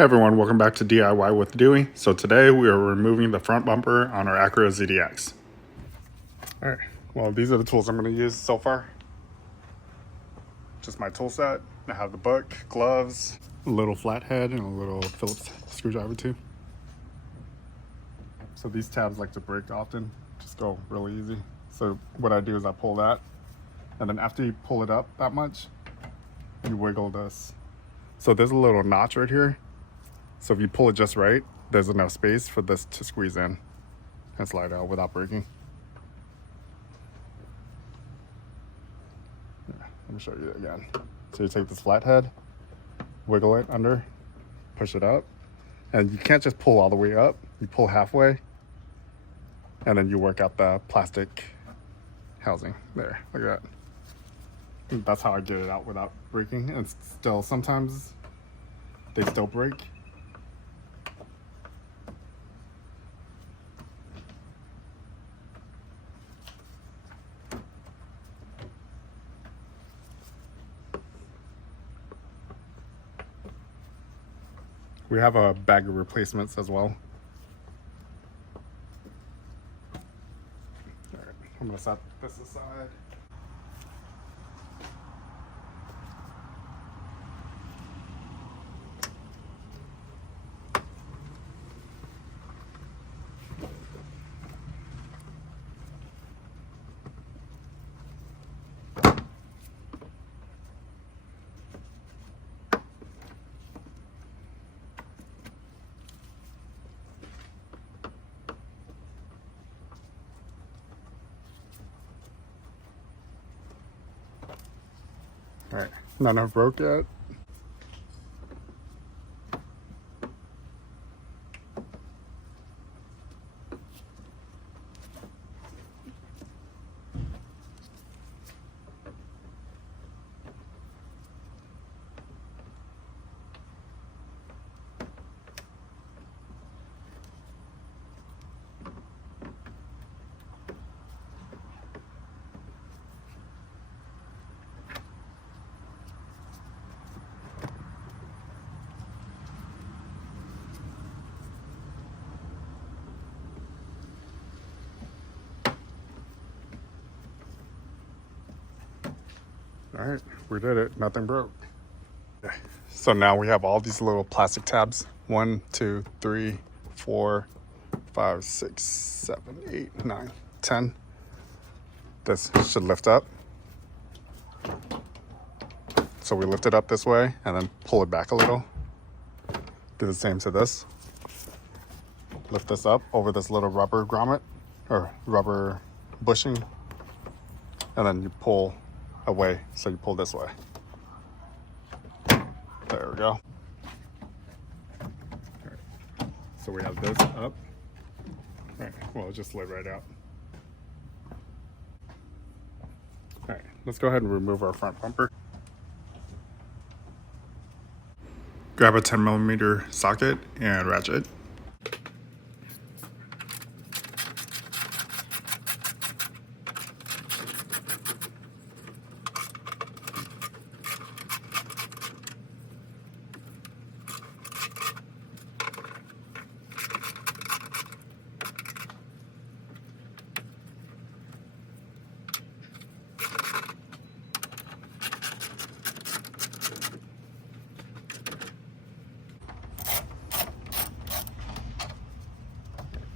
Hey everyone, welcome back to DIY with Dewey. So today we are removing the front bumper on our Acura ZDX. Alright, well these are the tools I'm going to use so far. Just my tool set. I have the book, gloves, a little flathead, and a little Phillips screwdriver too. So these tabs like to break often, just go really easy. So what I do is I pull that, and then after you pull it up that much, you wiggle this. So there's a little notch right here. So if you pull it just right, there's enough space for this to squeeze in and slide out without breaking. Yeah, let me show you again. So you take this flathead, wiggle it under, push it up, and you can't just pull all the way up. You pull halfway, and then you work out the plastic housing there, like that. And that's how I get it out without breaking. And still, sometimes they still break. We have a bag of replacements as well. All right, I'm gonna set this aside. All right, none have broke yet. All right, we did it. Nothing broke. Okay. So now we have all these little plastic tabs. 1, 2, 3, 4, 5, 6, 7, 8, 9, 10. This should lift up. So we lift it up this way and then pull it back a little. Do the same to this. Lift this up over this little rubber grommet or rubber bushing, and then you pull away. So you pull this way. There we go. All right. So we have this up. All right. Well, it just slid right out. All right. Let's go ahead and remove our front bumper. Grab a 10mm socket and ratchet.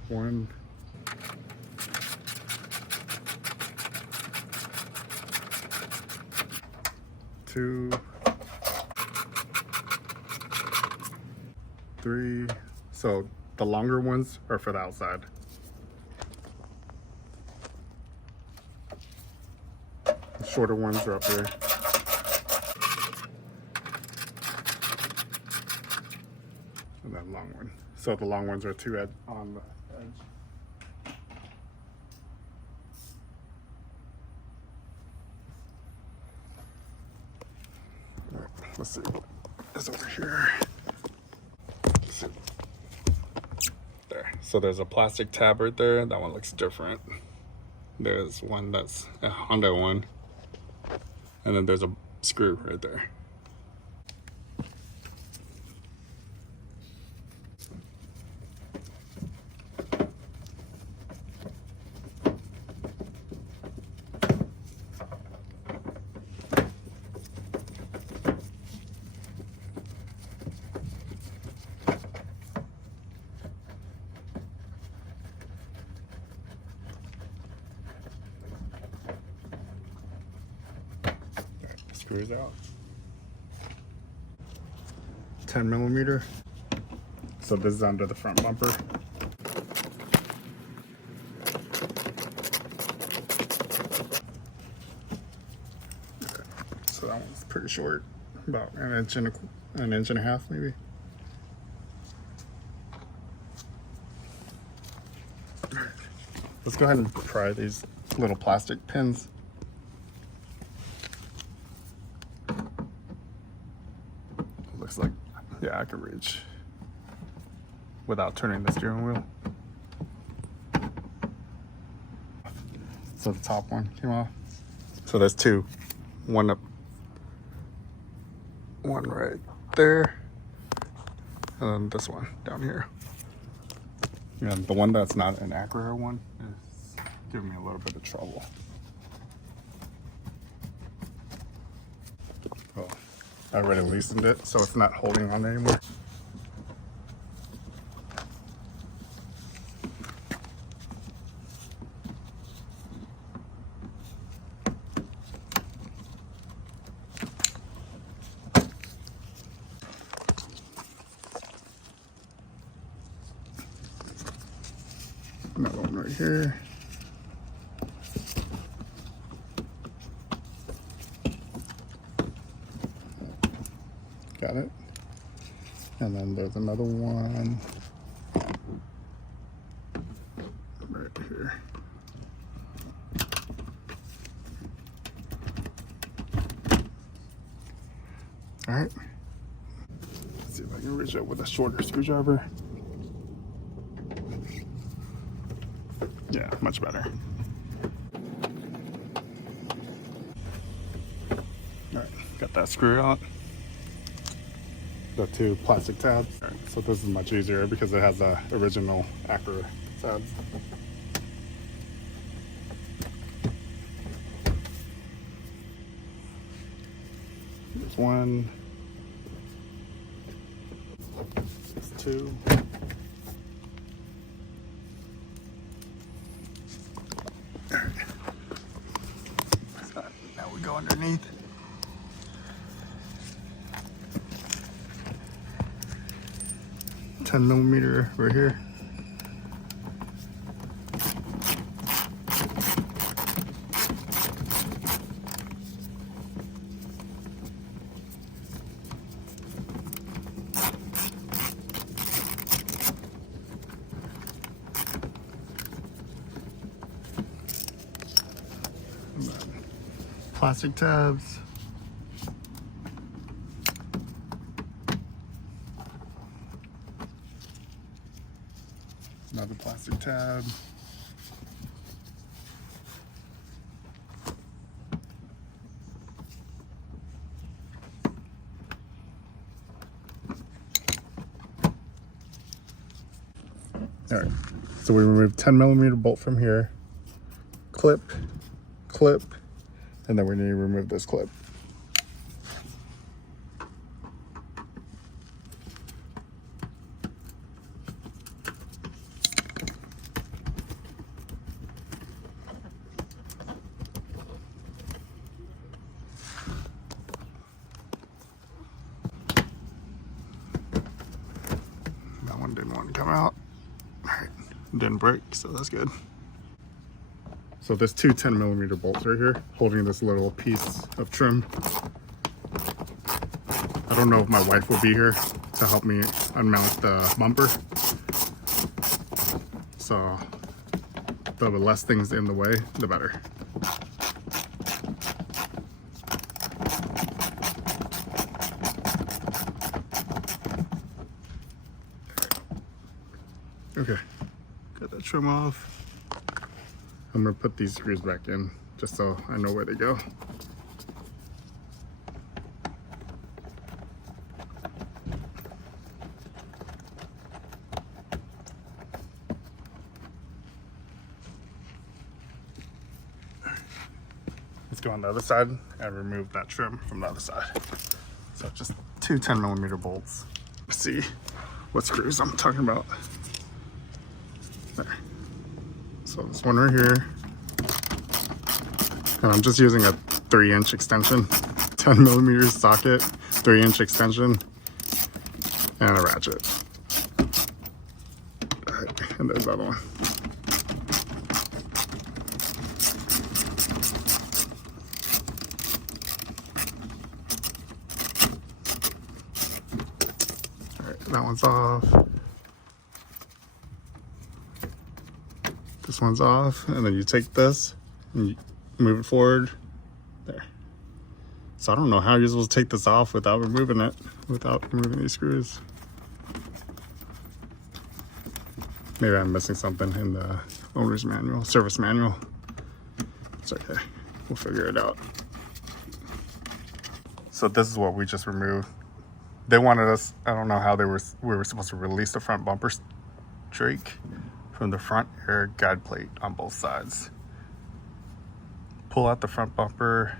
One, two, three. So the longer ones are for the outside. The shorter ones are up here. And then long one. So the long ones are two on the edge. All right, let's see what is over here. There. So there's a plastic tab right there. That one looks different. There's one that's a Honda one. And then there's a screw right there. screws out. 10mm. So this is under the front bumper. So that one's pretty short, about an inch and a half maybe. Let's go ahead and pry these little plastic pins. It looks like, yeah, I could reach without turning the steering wheel. So the top one came off. So there's two, one up, one right there, and then this one down here. And the one that's not an Acura one is giving me a little bit of trouble. Well, I already loosened it, so it's not holding on anymore. Another one right here. Got it. And then there's another one right here. All right. Let's see if I can reach it with a shorter screwdriver. Yeah, much better. All right, got that screw out. The two plastic tabs. All right, so this is much easier because it has the original Acura tabs. There's one. There's two. Now we go underneath. $10mm right here. Plastic tabs. Another plastic tab. All right, so we removed 10mm bolt from here, clip, clip, and then we need to remove this clip. That one didn't want to come out. All right, didn't break, so that's good. So there's two 10mm bolts right here holding this little piece of trim. I don't know if my wife will be here to help me unmount the bumper. So the less things in the way, the better. Okay, got that trim off. I'm gonna put these screws back in just so I know where they go. Let's go on the other side and remove that trim from the other side. So just two 10mm bolts. Let's see what screws I'm talking about. There. So this one right here, and I'm just using a 3-inch extension 10mm socket, 3-inch extension, and a ratchet. All right, and there's the other one. All right, that one's off. This one's off, and then you take this and you move it forward. There. So I don't know how you're supposed to take this off without removing it, without removing these screws. Maybe I'm missing something in the owner's manual, service manual. It's okay, we'll figure it out. So this is what we just removed. They wanted us, I don't know how we were supposed to release the front bumper strake from the front air guide plate on both sides. Pull out the front bumper.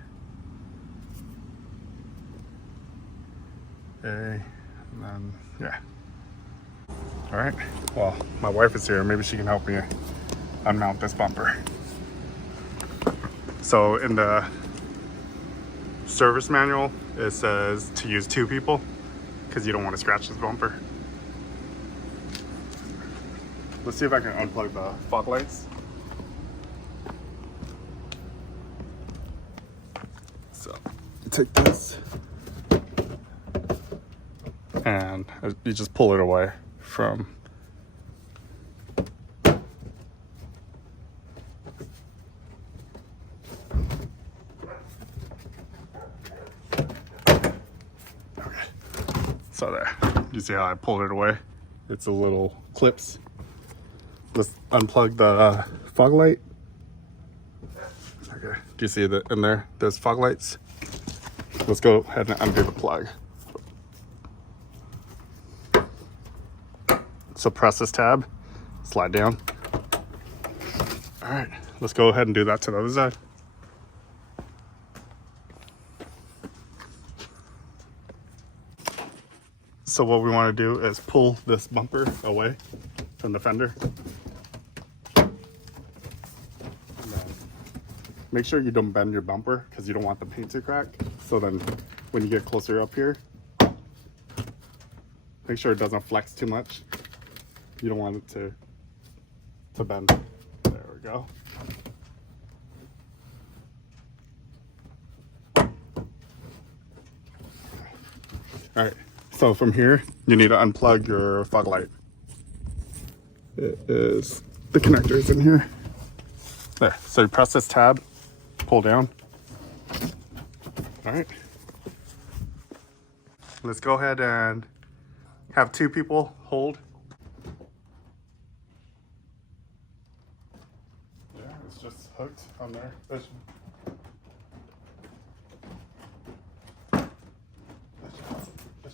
Okay, and then, yeah. All right, well, my wife is here. Maybe she can help me unmount this bumper. So in the service manual, it says to use 2 people because you don't want to scratch this bumper. Let's see if I can unplug the fog lights. So you take this and you just pull it away from so there. You see how I pulled it away? It's a little clips. Let's unplug the fog light. Okay, do you see that in there? There's fog lights. Let's go ahead and undo the plug. So press this tab, slide down. All right, let's go ahead and do that to the other side. So what we want to do is pull this bumper away from the fender. Make sure you don't bend your bumper because you don't want the paint to crack. So then when you get closer up here, make sure it doesn't flex too much. You don't want it to bend. There we go. All right, so from here, you need to unplug your fog light. It is, the connector is in here. There, so you press this tab, pull down. All right. Let's go ahead and have 2 people hold. Yeah, it's just hooked on there. That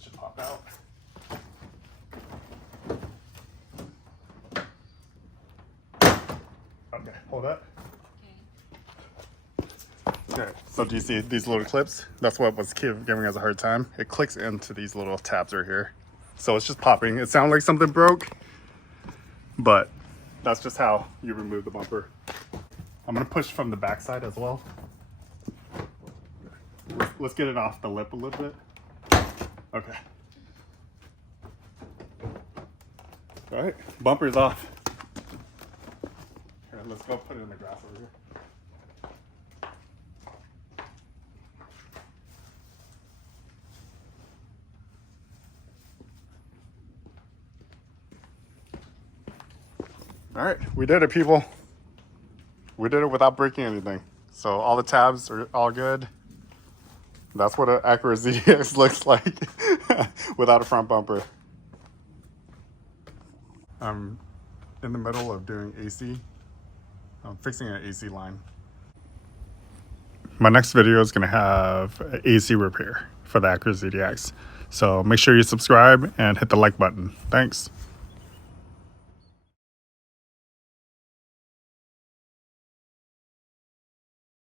should pop out. Okay, hold that. Okay, so do you see these little clips? That's what was giving us a hard time. It clicks into these little tabs right here. So it's just popping. It sounds like something broke, but that's just how you remove the bumper. I'm gonna push from the back side as well. Let's get it off the lip a little bit. Okay. All right, bumper's off. Here, let's go put it in the grass over here. All right, we did it, people. We did it without breaking anything. So all the tabs are all good. That's what an Acura ZDX looks like without a front bumper. I'm in the middle of doing AC. I'm fixing an AC line. My next video is gonna have an AC repair for the Acura ZDX. So make sure you subscribe and hit the like button. Thanks.